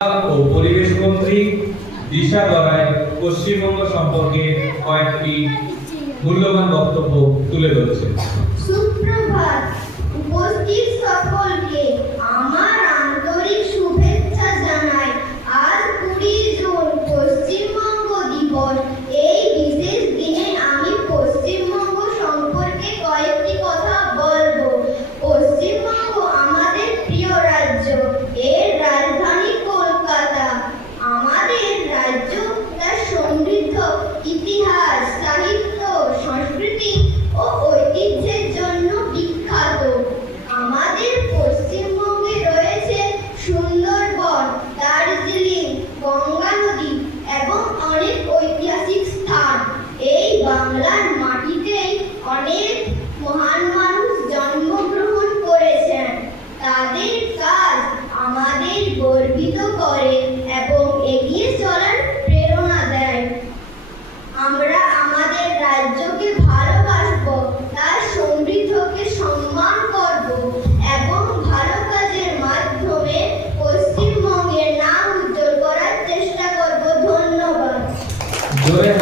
ও পরিবেশ মন্ত্রী দিশা গড়াই পশ্চিমবঙ্গ সম্পর্কে কয়েকটি মূল্যবান বক্তব্য তুলে ধরেছেন। সুপ্রভাত। উপস্থিত সকলকে আমার আন্তরিক শুভেচ্ছা জানাই। আজ 20 জুন পশ্চিমবঙ্গ দিবস। এই বিশেষ দিনে আমি পশ্চিমবঙ্গ সম্পর্কে কয়েকটি কথা বলবো। পশ্চিমবঙ্গ আমাদের প্রিয় রাজ্য। এর রাজধানী কলকাতা। আমাদের রাজ্য তার সমৃদ্ধ ইতিহাস, সাহিত্য, সংস্কৃতি ও ঐতিহ্যের জন্য বিখ্যাত। আমাদের পশ্চিমবঙ্গে রয়েছে সুন্দরবন, দার্জিলিং, গঙ্গা নদী এবং অনেক ঐতিহাসিক স্থান। এই বাংলার মাটিতেই অনেক মহান মানুষ জন্মগ্রহণ করেছেন। তাদের কাজ আমাদের গর্বিত করে এবং এগিয়ে চলার প্রেরণা দেয়। আমরা আমাদের রাজ্যকে ভালোবাসবো, তার সমৃদ্ধকে সম্মান করব এবং ভালো কাজের মাধ্যমে পশ্চিমবঙ্গের নাম উজ্জ্বল করার চেষ্টা করব। ধন্যবাদ। জোরে